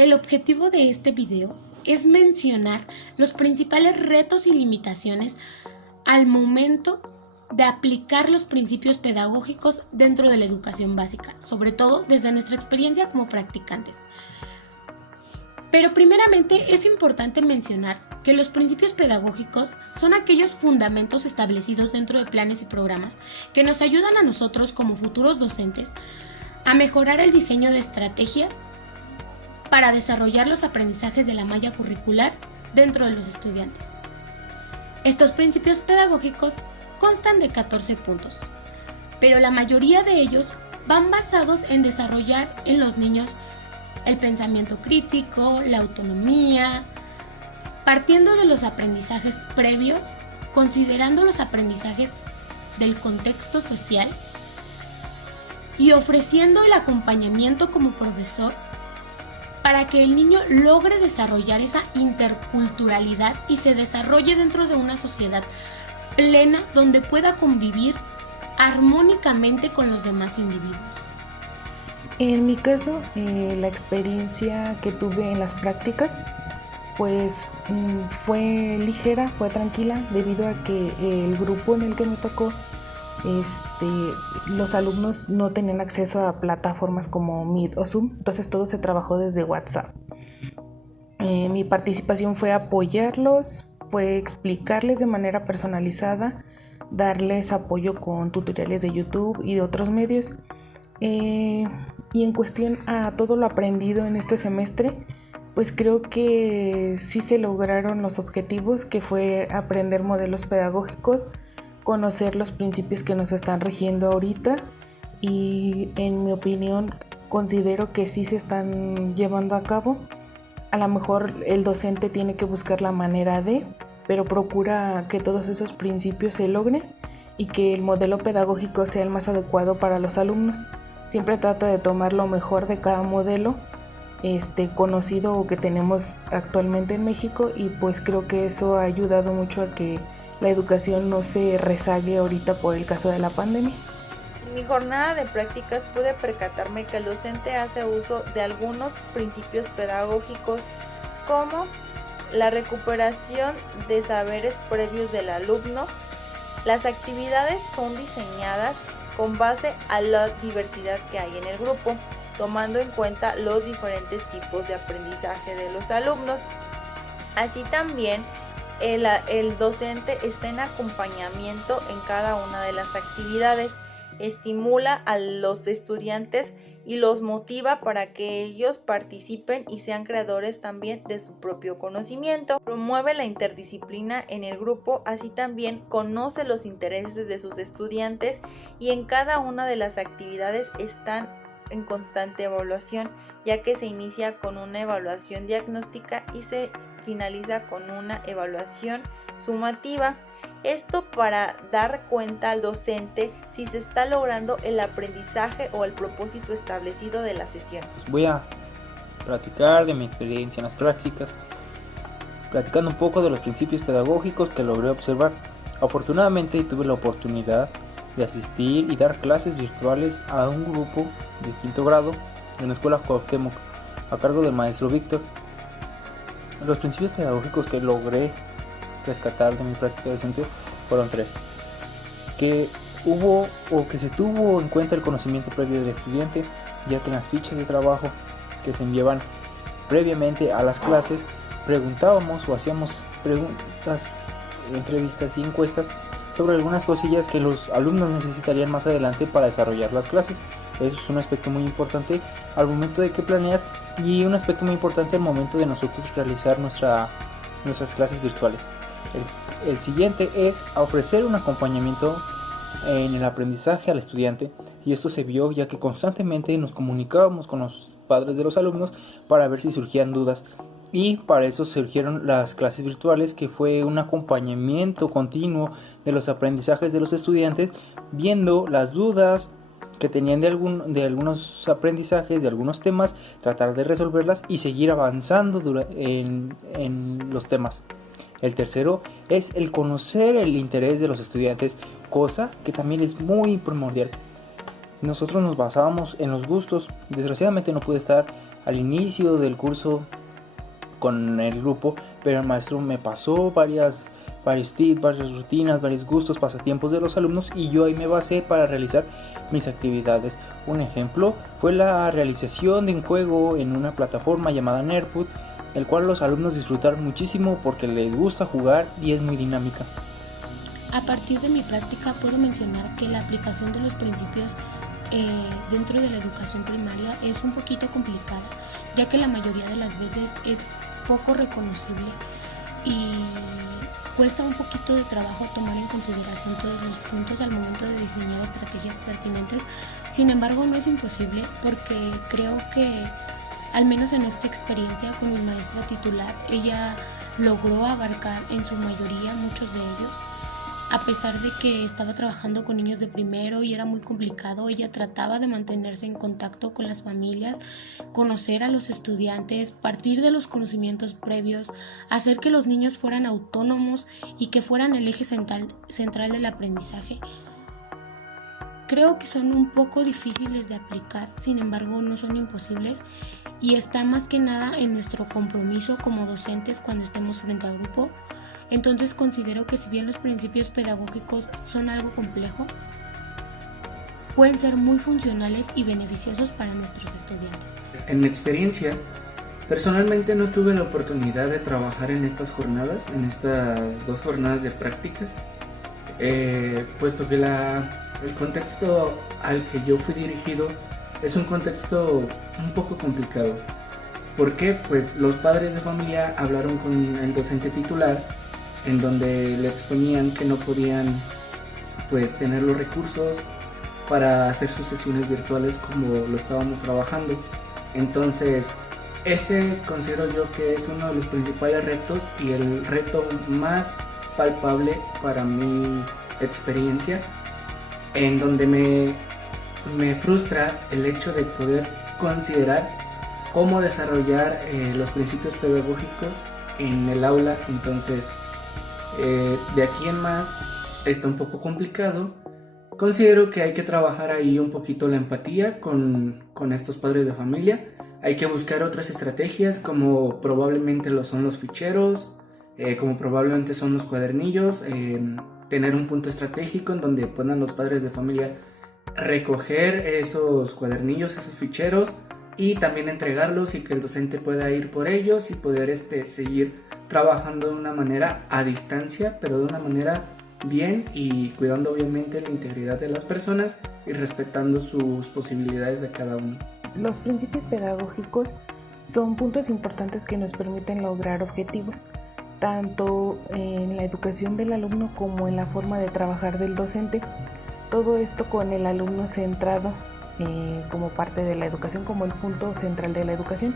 El objetivo de este video es mencionar los principales retos y limitaciones al momento de aplicar los principios pedagógicos dentro de la educación básica, sobre todo desde nuestra experiencia como practicantes. Pero primeramente es importante mencionar que los principios pedagógicos son aquellos fundamentos establecidos dentro de planes y programas que nos ayudan a nosotros como futuros docentes a mejorar el diseño de estrategias para desarrollar los aprendizajes de la malla curricular dentro de los estudiantes. Estos principios pedagógicos constan de 14 puntos, pero la mayoría de ellos van basados en desarrollar en los niños el pensamiento crítico, la autonomía, partiendo de los aprendizajes previos, considerando los aprendizajes del contexto social y ofreciendo el acompañamiento como profesor para que el niño logre desarrollar esa interculturalidad y se desarrolle dentro de una sociedad plena donde pueda convivir armónicamente con los demás individuos. En mi caso, la experiencia que tuve en las prácticas, pues fue ligera, fue tranquila, debido a que el grupo en el que me tocó, los alumnos no tenían acceso a plataformas como Meet o Zoom, entonces todo se trabajó desde WhatsApp. Mi participación fue apoyarlos, fue explicarles de manera personalizada, darles apoyo con tutoriales de YouTube y de otros medios. Y en cuestión a todo lo aprendido en este semestre, pues creo que sí se lograron los objetivos, que fue aprender modelos pedagógicos, conocer los principios que nos están rigiendo ahorita, y en mi opinión considero que sí se están llevando a cabo. A lo mejor el docente tiene que buscar la manera pero procura que todos esos principios se logren y que el modelo pedagógico sea el más adecuado para los alumnos. Siempre trata de tomar lo mejor de cada modelo conocido o que tenemos actualmente en México, y pues creo que eso ha ayudado mucho a que la educación no se rezague ahorita por el caso de la pandemia. En mi jornada de prácticas pude percatarme que el docente hace uso de algunos principios pedagógicos, como la recuperación de saberes previos del alumno. Las actividades son diseñadas con base a la diversidad que hay en el grupo, tomando en cuenta los diferentes tipos de aprendizaje de los alumnos. Así también el docente está en acompañamiento en cada una de las actividades, estimula a los estudiantes y los motiva para que ellos participen y sean creadores también de su propio conocimiento. Promueve la interdisciplina en el grupo, así también conoce los intereses de sus estudiantes, y en cada una de las actividades están en constante evaluación, ya que se inicia con una evaluación diagnóstica y se finaliza con una evaluación sumativa. Esto para dar cuenta al docente si se está logrando el aprendizaje o el propósito establecido de la sesión. Voy a platicar de mi experiencia en las prácticas, platicando un poco de los principios pedagógicos que logré observar. Afortunadamente tuve la oportunidad de asistir y dar clases virtuales a un grupo de quinto grado en la escuela Cuauhtémoc, a cargo del maestro Víctor. Los principios pedagógicos que logré rescatar de mi práctica docente fueron 3: que se tuvo en cuenta el conocimiento previo del estudiante, ya que en las fichas de trabajo que se enviaban previamente a las clases preguntábamos o hacíamos preguntas, entrevistas y encuestas sobre algunas cosillas que los alumnos necesitarían más adelante para desarrollar las clases. Eso es un aspecto muy importante al momento de que planeas, y un aspecto muy importante al momento de nosotros realizar nuestras clases virtuales. El siguiente es ofrecer un acompañamiento en el aprendizaje al estudiante, y esto se vio ya que constantemente nos comunicábamos con los padres de los alumnos para ver si surgían dudas, y para eso surgieron las clases virtuales, que fue un acompañamiento continuo de los aprendizajes de los estudiantes, viendo las dudas que tenían de algunos aprendizajes, de algunos temas, tratar de resolverlas y seguir avanzando en los temas. El tercero es el conocer el interés de los estudiantes, cosa que también es muy primordial. nosotros nos basábamos en los gustos. Desgraciadamente no pude estar al inicio del curso con el grupo, pero el maestro me pasó varios tips, varias rutinas, varios gustos, pasatiempos de los alumnos, y yo ahí me basé para realizar mis actividades. Un ejemplo fue la realización de un juego en una plataforma llamada Nerdput, el cual los alumnos disfrutaron muchísimo porque les gusta jugar y es muy dinámica. A partir de mi práctica puedo mencionar que la aplicación de los principios dentro de la educación primaria es un poquito complicada, ya que la mayoría de las veces es poco reconocible y cuesta un poquito de trabajo tomar en consideración todos los puntos al momento de diseñar estrategias pertinentes. Sin embargo, no es imposible, porque creo que, al menos en esta experiencia con mi maestra titular, ella logró abarcar en su mayoría muchos de ellos. A pesar de que estaba trabajando con niños de primero y era muy complicado, ella trataba de mantenerse en contacto con las familias, conocer a los estudiantes, partir de los conocimientos previos, hacer que los niños fueran autónomos y que fueran el eje central del aprendizaje. Creo que son un poco difíciles de aplicar, sin embargo no son imposibles, y está más que nada en nuestro compromiso como docentes cuando estemos frente al grupo. Entonces considero que, si bien los principios pedagógicos son algo complejo, pueden ser muy funcionales y beneficiosos para nuestros estudiantes. En mi experiencia, personalmente no tuve la oportunidad de trabajar en estas jornadas, en estas 2 jornadas de prácticas, puesto que el contexto al que yo fui dirigido es un contexto un poco complicado. ¿Por qué? Pues los padres de familia hablaron con el docente titular, en donde le exponían que no podían tener los recursos para hacer sus sesiones virtuales como lo estábamos trabajando. Entonces ese considero yo que es uno de los principales retos y el reto más palpable para mi experiencia, en donde me frustra el hecho de poder considerar cómo desarrollar los principios pedagógicos en el aula. Entonces de aquí en más está un poco complicado. Considero que hay que trabajar ahí un poquito la empatía con estos padres de familia. Hay que buscar otras estrategias, como probablemente lo son los ficheros, como probablemente son los cuadernillos, tener un punto estratégico en donde puedan los padres de familia recoger esos cuadernillos, esos ficheros, y también entregarlos, y que el docente pueda ir por ellos y poder seguir trabajando de una manera a distancia, pero de una manera bien, y cuidando obviamente la integridad de las personas y respetando sus posibilidades de cada uno. Los principios pedagógicos son puntos importantes que nos permiten lograr objetivos, tanto en la educación del alumno como en la forma de trabajar del docente. Todo esto con el alumno centrado como parte de la educación, como el punto central de la educación.